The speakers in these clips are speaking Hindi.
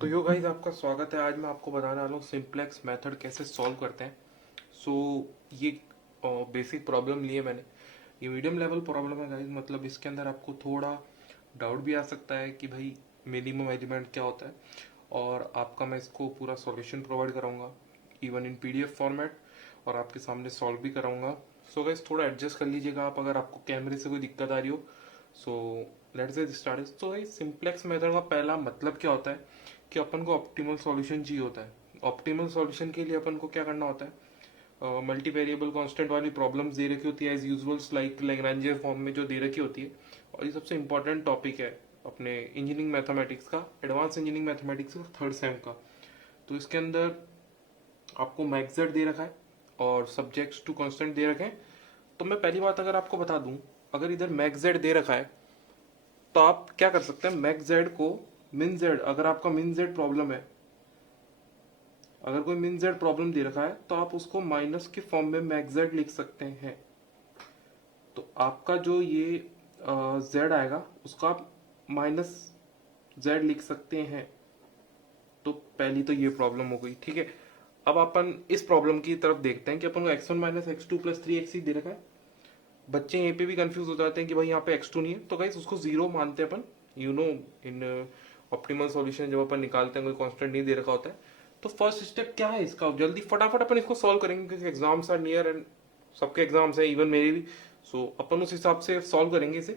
तो यो गाइस आपका स्वागत है। आज मैं आपको बताने वाला हूँ सिंप्लेक्स मेथड कैसे सॉल्व करते हैं। सो ये बेसिक प्रॉब्लम लिए मैंने। ये मीडियम लेवल प्रॉब्लम है गाइस, मतलब इसके अंदर आपको थोड़ा डाउट भी आ सकता है कि भाई मिनिमम एलिमेंट क्या होता है, और आपका मैं इसको पूरा सॉल्यूशन प्रोवाइड कराऊंगा इवन इन पीडीएफ फॉर्मेट, और आपके सामने सॉल्व भी कराऊंगा। सो गाइस थोड़ा एडजस्ट कर लीजिएगा आप अगर आपको कैमरे से कोई दिक्कत आ रही हो। So let's get started. तो गाइस सिंप्लेक्स मेथड का पहला मतलब क्या होता है कि अपन को ऑप्टिमल सॉल्यूशन चाहिए होता है। ऑप्टिमल सॉल्यूशन के लिए अपन को क्या करना होता है, मल्टी वेरिएबल कांस्टेंट वाली प्रॉब्लम्स दे रखी होती है as usual, like Lagrange form में जो दे रखी होती है। और ये सबसे इंपॉर्टेंट टॉपिक है अपने इंजीनियरिंग मैथमेटिक्स का, एडवांस इंजीनियरिंग मैथमेटिक्स का थर्ड सेम का। तो इसके अंदर आपको मैक्स जेड दे रखा है और सब्जेक्ट्स टू कांस्टेंट दे रखे हैं। तो मैं पहली बात अगर आपको बता दूं, अगर इधर मैक्स जेड दे रखा है तो आप क्या कर सकते हैं, मैक्स जेड को मिन जेड, अगर आपका मिन जेड प्रॉब्लम है, अगर कोई मिन जेड प्रॉब्लम दे रखा है तो आप उसको माइनस के फॉर्म में मैक्स जेड लिख सकते हैं। तो आपका जो ये जेड आएगा उसका आप माइनस जेड लिख सकते हैं। तो पहली तो ये प्रॉब्लम हो गई, ठीक है। अब अपन इस प्रॉब्लम की तरफ देखते हैं कि अपन को x1 minus X two plus three X दे रखा है। बच्चे यहीं पे भी कंफ्यूज हो जाते हैं कि भाई यहाँ पे x2 नहीं है, तो गाइस उसको जीरो मानते हैं अपन। You know, in optimal solution जब अपन निकालते हैं कोई कांस्टेंट नहीं दे रखा होता है, तो फर्स्ट स्टेप क्या है इसका, जल्दी फटाफट अपन इसको सॉल्व करेंगे क्योंकि एग्जाम्स आर नियर एंड सबके एग्जाम्स है, इवन मेरे भी। सो अपन उस हिसाब से सॉल्व करेंगे इसे।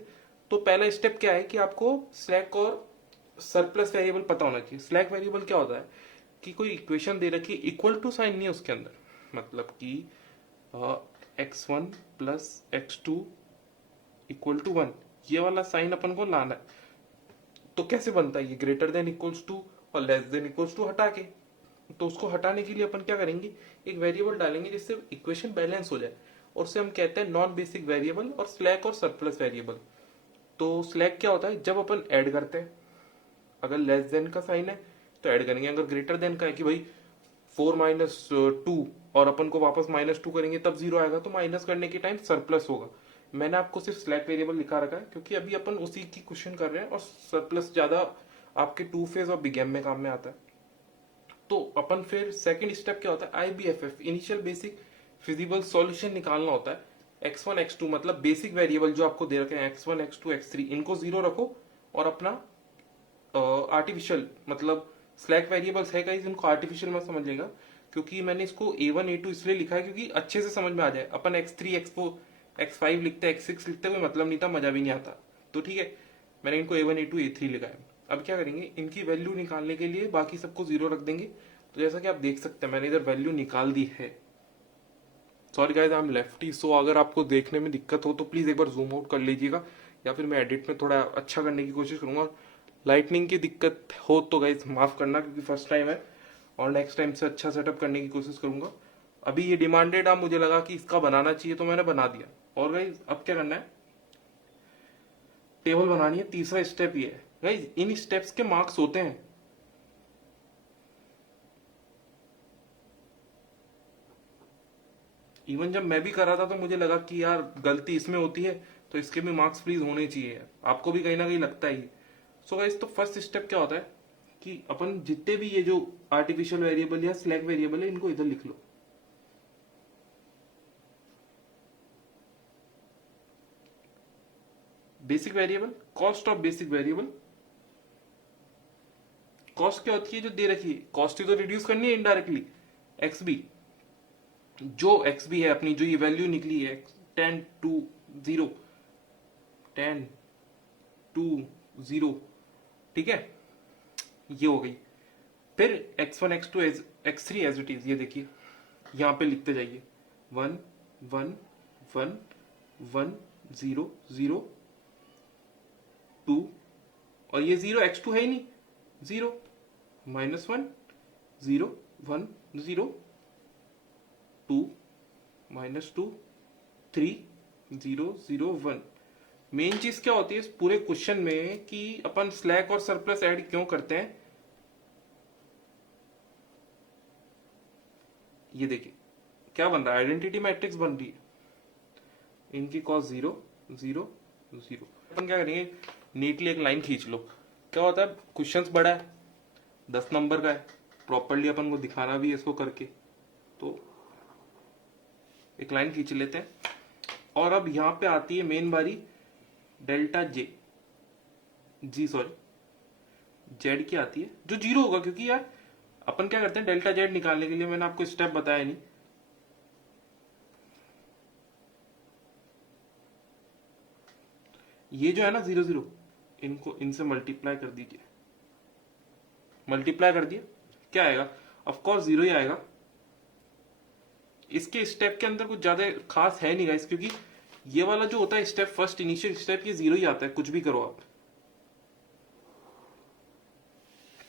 तो पहला स्टेप क्या है कि आपको स्लैक और सरप्लस वेरिएबल पता होना चाहिए। स्लैक वेरिएबल क्या होता है कि कोई इक्वेशन दे रखी है, इक्वल टू साइन नहीं है उसके अंदर, मतलब कि x1 plus x2 equal to one, ये वाला साइन अपन को लाना है। तो कैसे बनता है ये, ग्रेटर देन इक्वल्स टू और लेस देन इक्वल्स टू हटा के। तो उसको हटाने के लिए अपन क्या करेंगे, एक वेरिएबल डालेंगे जिससे इक्वेशन बैलेंस हो जाए, और उसे हम कहते हैं नॉन बेसिक वेरिएबल और स्लैक और सरप्लस वेरिएबल। तो स्लैक क्या होता है, जब अपन ऐड करते हैं, अगर लेस देन का साइन है तो ऐड करेंगे, अगर ग्रेटर देन का है कि भाई 4 - 2 और अपन को वापस -2 करेंगे तब जीरो आएगा, तो माइनस करने के टाइम सरप्लस होगा। मैंने आपको सिर्फ स्लैक वेरिएबल लिखा रखा है क्योंकि अभी अपन उसी की क्वेश्चन कर रहे हैं, और सरप्लस ज्यादा आपके टू फेज और बिगेम में काम में आता है। तो अपन फिर सेकंड स्टेप क्या होता है, IBFF, initial basic feasible solution निकालना होता है। x1 x2 मतलब बेसिक वेरिएबल जो आपको दे रखे हैं x1 x2 x3, इनको जीरो रखो, और अपना आर्टिफिशियल मतलब स्लैक वेरिएबल्स है गाइस, इनको आर्टिफिशियल मत समझिएगा, क्योंकि मैंने इसको A1 A2 इसलिए लिखा है क्योंकि अच्छे से समझ में आ जाए। अपन x3 x4 x5 लिखते हैं, x6 लिखते हैं, कोई मतलब नहीं था, मजा भी नहीं आता। तो ठीक है, मैंने इनको A1 A2 A3 लिखा है। अब क्या करेंगे, इनकी वैल्यू निकालने के लिए बाकी सबको जीरो रख देंगे। तो जैसा कि आप देख सकते हैं मैंने इधर वैल्यू निकाल दी है। Sorry guys, I am lefty, so अगर आपको देखने में दिक्कत हो तो प्लीज एक बार जूम आउट कर लीजिएगा, या फिर मैं एडिट में थोड़ा अच्छा करने की कोशिश करूंगा। लाइटनिंग की दिक्कत हो तो गाइस माफ करना, क्योंकि फर्स्ट टाइम है, और नेक्स्ट टाइम से अच्छा सेटअप करने की कोशिश करूंगा। अभी ये डिमांडेड है, मुझे लगा कि इसका बनाना चाहिए तो मैंने बना दिया। और गाइस अब क्या करना है, टेबल बनानी है। तीसरा स्टेप ये है गाइस, इन स्टेप्स के मार्क्स होते हैं। इवन जब मैं भी कर रहा था तो मुझे लगा कि यार गलती इसमें होती है, तो इसके भी मार्क्स प्लीज होने चाहिए यार। आपको भी कहीं ना कहीं लगता ही। सो गाइस तो फर्स्ट स्टेप क्या होता है कि अपन जितने भी ये जो आर्टिफिशियल वेरिएबल या स्लैक वेरिएबल है इनको इधर लिख लो। Basic variable, cost of basic variable. Cost क्या होती है, जो दे रखी है, कॉस्ट ही तो रिड्यूस करनी है इनडायरेक्टली। एक्स बी, जो एक्स बी है अपनी, जो ये वैल्यू निकली है 10 2 0, 10 2 0, ठीक है, ये हो गई। फिर x1 x2 x3 as it is, ये देखिए यहां पे लिखते जाइए, 1 1 1 1 0 0 2, और ये जीरो x2 है ही नहीं, जीरो, -1 0 1 0 2 -2 3 0 0 1। मेन चीज क्या होती है इस पूरे क्वेश्चन में कि अपन स्लैक और सरप्लस ऐड क्यों करते हैं। ये देखिए क्या बन रहा है, आइडेंटिटी मैट्रिक्स बन रही है। इनकी कॉस्ट 0 0 0। अपन क्या करेंगे, नीटली एक लाइन खींच लो। क्या होता है, क्वेश्चंस बड़ा है, 10 नंबर का है, प्रॉपरली अपन को दिखाना भी है इसको करके। तो एक लाइन खींच लेते हैं और अब यहां पे आती है मेन बारी डेल्टा सॉरी जेड की आती है जो जीरो होगा, क्योंकि यार अपन क्या करते हैं डेल्टा जेड निकालने के लिए, मैंने आपको स्टेप बताया नहीं। ये जो है ना 0 0, इनको इनसे मल्टीप्लाई कर दीजिए, मल्टीप्लाई कर दिया, क्या आएगा? ऑफ कोर्स 0 ही आएगा। इसके स्टेप के अंदर कुछ ज्यादा खास है नहीं गाइस, क्योंकि ये वाला जो होता है स्टेप, फर्स्ट इनिशियल स्टेप, ये 0 ही आता है, कुछ भी करो आप,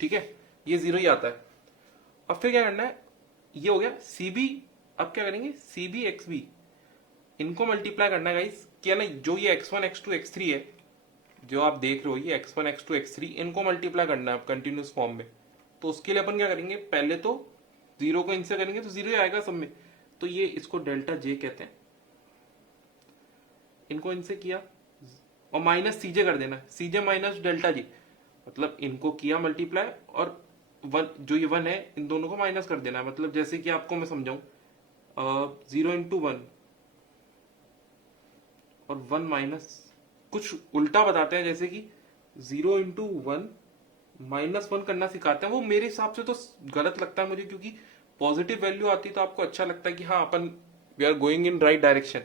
ठीक है, ये 0 ही आता है। अब फिर क्या करना है, ये हो गया सीबी। अब क्या करेंगे, सीबी एक्स बी, इनको मल्टीप्लाई करना है गाइस, क्या ना, जो ये x1 x2 x3 है, जो आप देख रहे हो ये x1 x2 x3, इनको मल्टीप्लाई करना है कंटिन्यूस फॉर्म में। तो उसके लिए अपन क्या करेंगे, पहले तो 0 को इनसे करेंगे तो 0 ही आएगा सब में, तो ये इसको डेल्टा जे कहते हैं। इनको इनसे किया और माइनस सीजे कर देना, सीजे माइनस डेल्टा जे, मतलब इनको किया मल्टीप्लाई और वन, जो ये 1 है, इन दोनों को माइनस कर देना है। मतलब जैसे कि आपको मैं समझाऊं, 0 × 1 और 1 माइनस, कुछ उल्टा बताते हैं, जैसे कि 0 × 1 -1 करना सिखाते हैं। वो मेरे हिसाब से तो गलत लगता है मुझे, क्योंकि पॉजिटिव वैल्यू आती तो आपको अच्छा लगता है कि हाँ अपन we are going in right direction.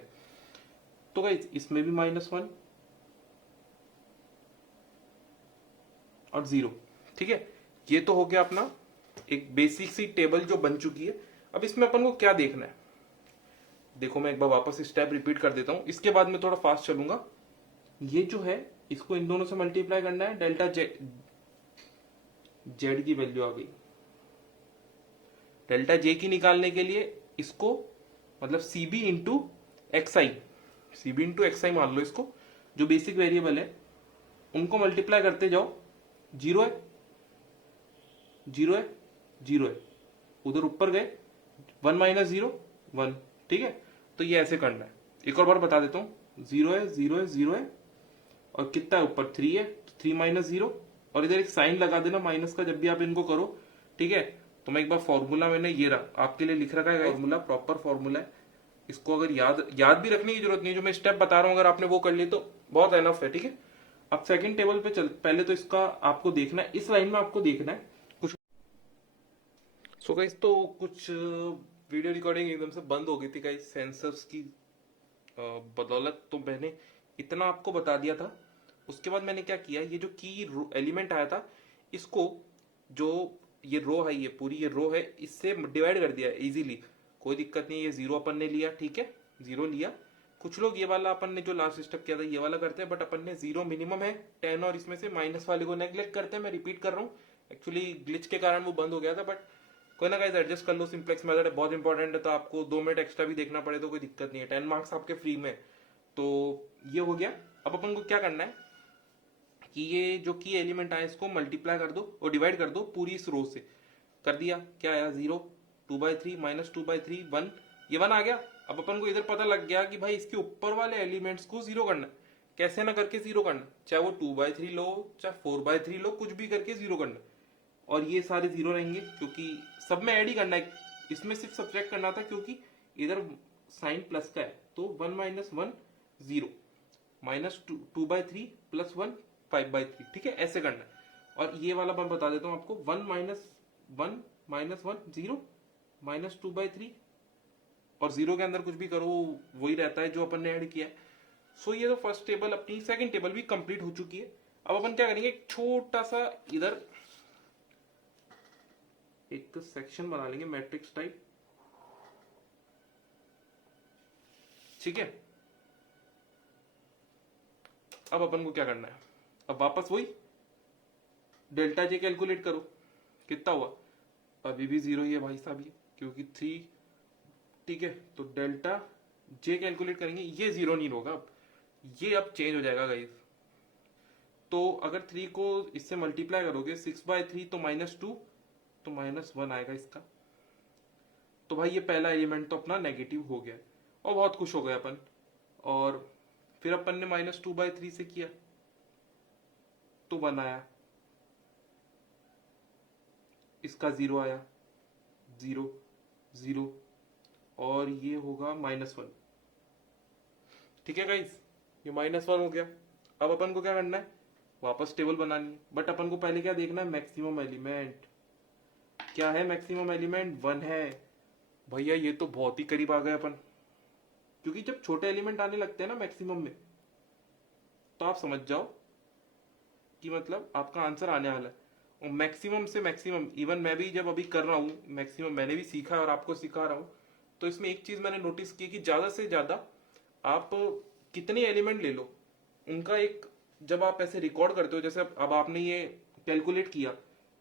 तो गाइस इसमें भी -1 और 0, ठीक है। ये तो हो गया अपना एक बेसिक सी टेबल जो बन चुकी है। अब इसमें अपन को क्या देखना है, देखो मैं एक बार वापस स्टेप रिपीट कर देता हूं, इसके बाद मैं थोड़ा फास्ट चलूंगा। ये जो है इसको इन दोनों से मल्टीप्लाई करना है, डेल्टा जेड की वैल्यू आ गई। डेल्टा जे की निकालने के लिए इसको, मतलब CB into XI, CB into XI मान लो इसको, जो बेसिक वेरिएबल है, उनको मल्टीप्लाई करते जाओ। 0 है, 0 है, 0 है, उधर ऊपर गए, 1 - 0 1, ठीक है। तो ये ऐसे करना है, एक और बार बता देता हूं, 0 है, 0 है, 0 है, और कितना है ऊपर 3 है, 3 - 0, और इधर एक साइन लगा देना माइनस का जब भी आप इनको करो, ठीक है। तो मैं एक बार फॉर्मूला, मैंने ये रहा आपके लिए लिख रखा है फॉर्मूला, प्रॉपर फॉर्मूला है, इसको अगर याद भी रखने की जरूरत नहीं, जो मैं स्टेप बता रहा हूं अगर आपने वो कर लिए तो बहुत एनफ है, ठीक है। अब सेकंड टेबल पे चल, पहले तो इसका आपको देखना है, इस लाइन में आपको देखना है कुछ। सो गाइस तो कुछ वीडियो रिकॉर्डिंग एकदम से बंद हो गई थी गाइस, सेंसर्स की बदौलत। तो मैंने इतना आपको बता दिया था। उसके बाद मैंने क्या किया, ये जो की एलिमेंट आया था, इसको, जो ये रो है, ये पूरी ये रो है, इससे डिवाइड कर दिया इजीली, कोई दिक्कत नहीं। ये 0 अपन ने लिया, ठीक है, 0 लिया। कुछ लोग ये वाला अपन ने जो लास्ट स्टेप किया था ये वाला करते हैं, बट अपन ने 0 मिनिमम है 10, और इसमें से माइनस वाले को नेग्लेक्ट करते हैं। मैं रिपीट कर रहा हूँ, एक्चुअली ग्लिच के कारण वो बंद हो गया था, बट कोई ना गाइस एडजस्ट कर लो। सिंप्लेक्स मेथड है, बहुत इंपॉर्टेंट है, तो आपको 2 मिनट एक्स्ट्रा भी देखना पड़े तो कोई दिक्कत नहीं है, 10 मार्क्स आपके फ्री में। तो ये हो गया। अब अपन को क्या करना है कि ये जो की एलिमेंट आए इसको मल्टीप्लाई कर दो और डिवाइड कर दो पूरी इस रो से। कर दिया, क्या आया 0, 2/3 -2/3 1, ये 1 आ गया। अब अपन को इधर पता लग गया कि भाई इसके ऊपर वाले एलिमेंट्स को 0 करना है, कैसे ना करके 0 करना, चाहे वो 2/3 लो चाहे 4/3 लो, कुछ भी करके 0 करना। और ये सारे 0 रहेंगे क्योंकि सब में ऐड ही करना है, इसमें सिर्फ सब्ट्रैक्ट करना था क्योंकि इधर साइन प्लस का है। तो 1 - 1 0, -2/3 +1 5/3, ठीक है, ऐसे करना है। और ये वाला मैं बता देता हूं आपको, 1 - 1 0 -2/3, और 0 के अंदर कुछ भी करो वही रहता है जो अपन ने ऐड किया है। सो ये तो फर्स्ट टेबल, अपनी सेकंड टेबल भी कंप्लीट हो चुकी है। अब अपन क्या करेंगे, एक छोटा सा इधर एक सेक्शन बना लेंगे मैट्रिक्स टाइप, ठीक है। अब अपन को क्या करना है, अब वापस वही डेल्टा जे कैलकुलेट करो, कितना हुआ, अभी भी 0 ही है भाई साहब, ये क्योंकि 3, ठीक है। तो डेल्टा जे कैलकुलेट करेंगे, ये 0 नहीं होगा, अब ये अब चेंज हो जाएगा गाइस। तो अगर 3 को इससे मल्टीप्लाई करोगे 6/3, तो -2, तो -1 आएगा इसका। तो भाई ये पहला एलिमेंट तो अपना नेगेटिव हो गया और बहुत खुश हो गए अपन। और फिर अपन ने -2/3 से किया तो 1 आया, इसका 0 आया, 0 0, और ये होगा -1। ठीक है गाइस, ये -1 हो गया। अब अपन को क्या करना है, वापस टेबल बनानी है, बट अपन को पहले क्या देखना है, मैक्सिमम एलिमेंट क्या है। मैक्सिमम एलिमेंट 1 है। भैया ये तो बहुत ही करीब आ गए अपन, क्योंकि जब छोटे एलिमेंट आने लगते हैं ना मैक्सिमम में, तो आप समझ जाओ कि मतलब आपका आंसर आने वाला है। और मैक्सिमम से मैक्सिमम, इवन मैं भी जब अभी कर रहा हूँ मैक्सिमम, मैंने भी सीखा है और आपको सिखा रहा हूँ, तो इसमें एक चीज मैंने नोटिस की कि ज्यादा से ज्यादा आप कितने एलिमेंट ले लो, उनका एक, जब आप ऐसे रिकॉर्ड करते हो, जैसे अब आपने ये कैलकुलेट किया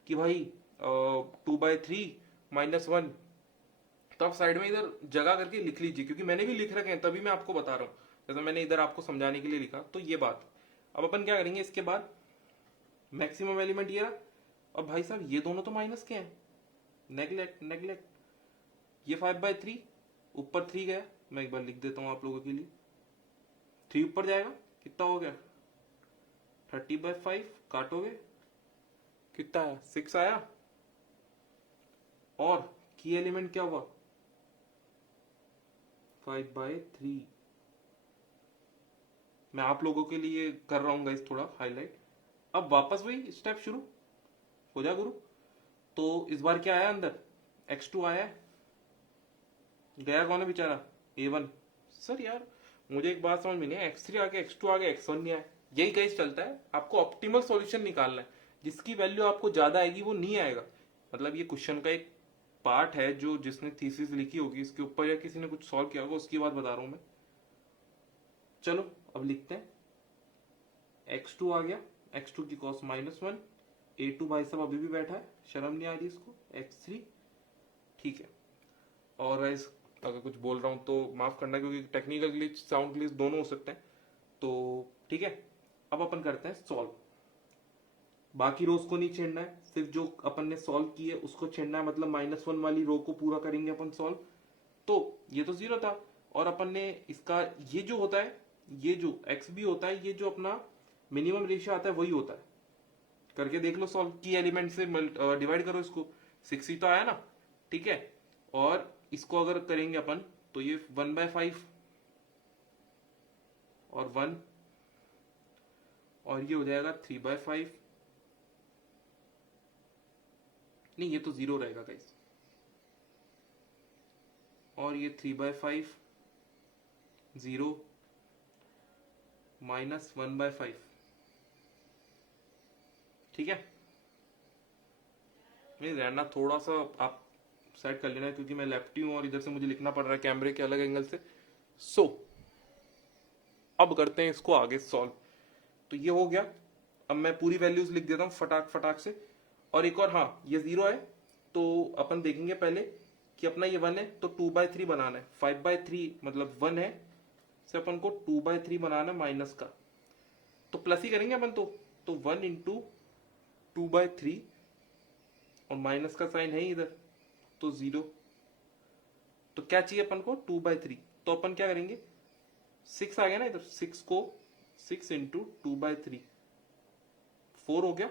कि भाई 2/3 -1, तो आप साइड में इधर जगह करके लिख लीजिए, क्योंकि मैंने भी लिख रखे हैं, तभी मैं आपको बता रहा हूँ। जैसे मैंने इधर आपको समझाने के लिए लिखा, तो ये बात। अब अपन क्या करेंगे, इसके बाद मैक्सिमम एलिमेंट ये रहा। अब भाई साहब ये दोनों तो माइनस के हैं, नेग्लेक्ट नेग्लेक्ट। ये 5/3, ऊपर 3 गया, मैं एक बार लिख देता हूं आप लोगों के लिए। 3 ऊपर जाएगा, कितना हो गया, 30/5, काटोगे कितना आया, 6 आया। और की एलिमेंट क्या हुआ, 5/3। मैं आप लोगों के लिए कर रहा हूं गाइस थोड़ा हाईलाइट। अब वापस वही स्टेप शुरू हो जा गुरु। तो इस बार क्या आया अंदर, x2 आया है। गया कौन है बेचारा, A1। सर यार मुझे एक बात समझ में नहीं है, x3 आ गया, x2 आ गया, x1 नहीं आया। यही गाइस चलता है, आपको ऑप्टिमल सॉल्यूशन निकालना है, जिसकी वैल्यू आपको ज्यादा आएगी वो नहीं आएगा। मतलब ये क्वेश्चन का एक पार्ट है, जो जिसने थीसिस लिखी होगी इसके ऊपर, या किसी ने कुछ सॉल्व किया होगा, उसकी बात बता रहा हूं मैं। चलो अब लिखते हैं, x2 आ गया, x2 की कॉस्ट -1, A2 भाई साहब अभी भी बैठा है, शर्म नहीं आ रही इसको, x3। ठीक है। और गाइस अगर कुछ बोल रहा हूं तो माफ करना, क्योंकि टेक्निकल ग्लिच, साउंड ग्लिच दोनों हो सकते हैं। तो ठीक है, अब अपन करते हैं सॉल्व। बाकी रोज को नहीं छेड़ना है, सिर्फ जो अपन ने सॉल्व की है उसको छेड़ना है, मतलब -1 वाली रो को पूरा करेंगे अपन सॉल्व। तो ये तो 0 था, और अपन ने इसका ये जो होता है, ये जो एक्स भी होता है, ये जो अपना मिनिमम रेशियो आता है वही होता है। करके देख लो सॉल्व, की एलिमेंट से डिवाइड करो इसको, 6 ही तो आया ना। ठीक है, और इसको अगर करेंगे अपन, तो ये 1/5 और 1, और ये हो जाएगा 3/5। नहीं ये तो 0 रहेगा गाइस, और ये 3/5, 0 -1/5। ठीक है, नहीं रहना थोड़ा सा आप सेट कर लेना, क्योंकि मैं लेफ्टी हूं और इधर से मुझे लिखना पड़ रहा है कैमरे के अलग एंगल से। सो अब करते हैं इसको आगे सॉल्व। तो ये हो गया। अब मैं पूरी वैल्यूज लिख देता हूँ फटाक फटाक से। और एक और, हाँ ये 0 है, तो अपन देखेंगे पहले कि अपना ये 1 है, तो 2/3 बनाना है। 5/3 मतलब 1 है, से अपन को 2/3 बनाना है माइनस का, तो प्लस ही करेंगे अपन तो 1 इंटू 2/3, और माइनस का साइन है ही इधर, तो 0। तो क्या चाहिए अपन को, 2/3। तो अपन क्या करेंगे, 6 आ गया ना इधर, 6 को 6 इंटू 2/3, 4 हो गया,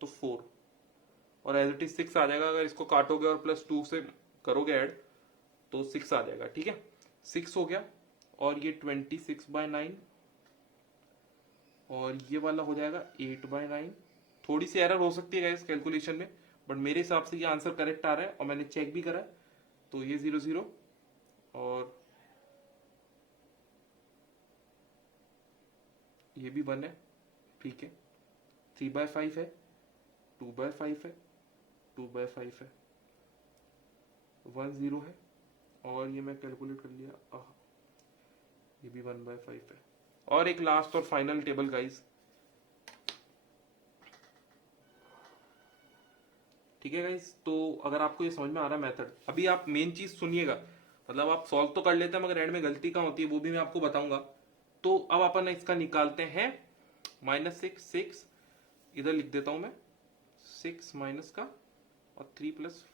तो 4, और एज इट इज 6 आ जाएगा। अगर इसको काटोगे और +2 से करोगे ऐड, तो 6 आ जाएगा। ठीक है, 6 हो गया, और ये 26/9, और ये वाला हो जाएगा 8/9। थोड़ी सी एरर हो सकती है इस कैलकुलेशन में, बट मेरे हिसाब से ये आंसर करेक्ट आ रहा है, और मैंने चेक भी करा है। तो ये 0 0, और ये भी 1 है। ठीक है, 3/5 है, 2/5 है, 2/5 है, 1 0 है, और ये मैं कैलकुलेट कर लिया, ये भी 1/5 है। और एक लास्ट और फाइनल टेबल गाइस। ठीक है गाइस, तो अगर आपको ये समझ में आ रहा है मेथड, अभी आप मेन चीज सुनिएगा, मतलब आप सॉल्व तो कर लेते हैं, मगर एंड में गलती कहाँ होती है वो भी मैं आपको बताऊंगा। तो अब अपन इसका निकालते हैं, -6 इधर लिख देता हूं मैं, 6 माइनस का, और 3 प्लस,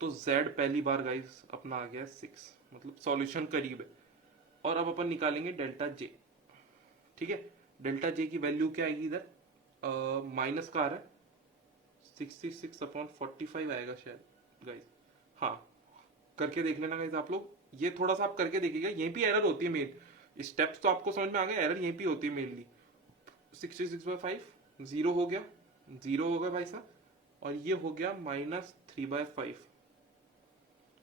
तो z पहली बार गाइस अपना आ गया 6, मतलब सॉल्यूशन करीब है। और अब अपन निकालेंगे डेल्टा जे। ठीक है, डेल्टा जे की वैल्यू क्या आएगी इधर, माइनस का आ रहा है, 66/45 आएगा शायद गाइस। हाँ, करके देख लेना गाइस आप लोग, ये थोड़ा सा आप करके देखिएगा, यहीं पे एरर होती है मेन। स्टेप्स तो आपको समझ में आ गए, एरर यहीं पे होती है मेनली। 66/5 जीरो हो गया, जीरो हो गया भाई साहब, और ये हो गया -3/5,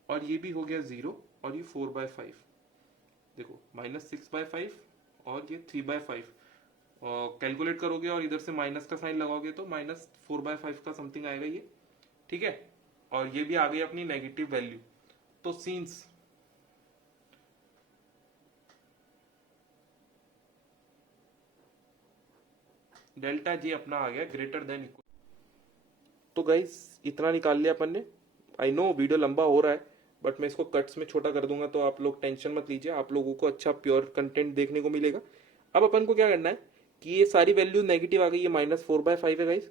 और ये भी हो गया जीरो, और ये 4/5। देखो -6/5 और ये 3/5, कैलकुलेट करोगे और इधर से माइनस का साइन लगाओगे तो -4/5 का समथिंग आएगा ये, ठीक है। और ये भी आ गई अपनी नेगेटिव वैल्यू। तो सीन्स डेल्टा जी अपना आ गया ग्रेटर देन इक्वल। तो गाइस इतना निकाल लिया अपन ने। आई नो वीडियो लंबा हो रहा है, बट मैं इसको कट्स में छोटा कर दूंगा, तो आप लोग टेंशन मत लीजिए, आप लोगों को अच्छा प्योर कंटेंट देखने को मिलेगा। अब अपन को क्या करना है कि ये सारी वैल्यू नेगेटिव आ गई, ये -4/5 है गाइस,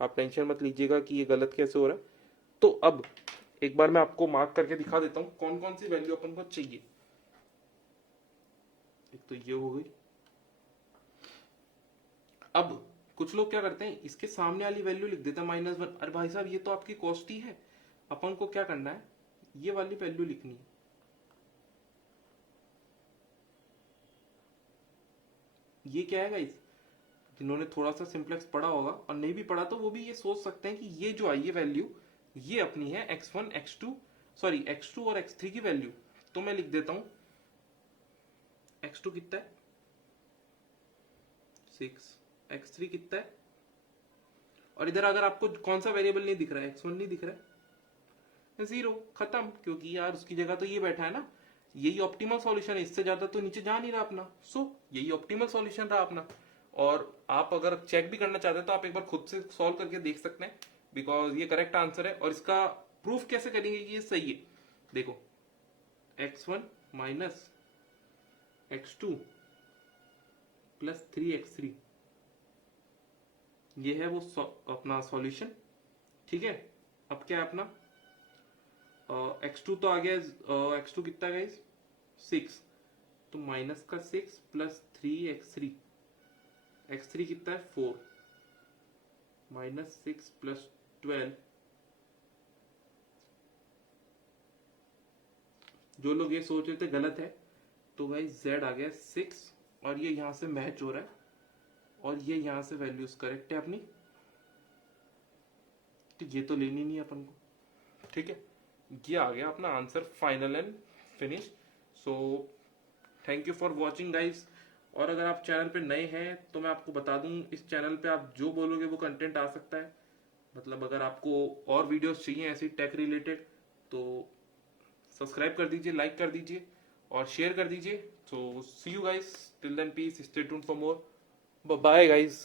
आप टेंशन मत लीजिएगा कि ये गलत कैसे हो रहा है। तो अब एक बार मैं आपको मार्क करके दिखा देता हूँ कौन कौन सी वैल्यू अपन को चाहिए। एक तो ये हो गई। अब कुछ लोग क्या करते हैं, इसके सामने वाली वैल्यू लिख देते हैं -1। अरे भाई साहब, ये तो आपकी कॉस्ट ही है। अपन को क्या करना है, ये वाली वैल्यू लिखनी है। ये क्या है गाइस, जिन्होंने थोड़ा सा सिंप्लेक्स पढ़ा होगा और नहीं भी पढ़ा तो वो भी ये सोच सकते हैं कि ये जो आई है वैल्यू, ये अपनी है x1 x2, सॉरी x2 और x3 की वैल्यू। तो मैं लिख देता हूं x2 कितना है 6, x3 कितना है, और इधर अगर आपको कौन सा वेरिएबल नहीं दिख रहा है, x1 नहीं दिख रहा है, 0, खत्म। क्योंकि यार उसकी जगह तो ये बैठा है ना, यही ऑप्टिमल सॉल्यूशन है, इससे ज्यादा तो नीचे जा नहीं रहा अपना। सो यही ऑप्टिमल सॉल्यूशन रहा अपना। और आप अगर चेक भी करना चाहते हैं तो आप एक बार खुद से सॉल्व करके देख सकते हैं, बिकॉज ये करेक्ट आंसर है। और इसका प्रूफ कैसे करेंगे कि ये सही है, देखो x1 minus x2 plus 3x3, ये है वो अपना सॉल्यूशन, ठीक है। अब क्या है अपना x2 तो आ गया, x2 कितना है 6, तो माइनस का 6 प्लस 3x3, x3 कितना है 4, -6 प्लस 12। जो लोग ये सोच रहे थे गलत है, तो भाई z आ गया 6, और ये यहां से मैच हो रहा है, और ये यहां से वैल्यूज करेक्ट है अपनी, तो ये तो लेनी नहीं है अपन को, ठीक है। ये आ गया अपना answer, final and finish. So thank you for watching guys. और अगर आप चैनल पे नए हैं तो मैं आपको बता दूं, इस चैनल पे आप जो बोलोगे वो कंटेंट आ सकता है। मतलब अगर आपको और वीडियोस चाहिए ऐसी टेक रिलेटेड, तो सब्सक्राइब कर दीजिए, लाइक कर दीजिए और शेयर कर दीजिए। So see you guys, till then peace, stay tuned for more, bye guys.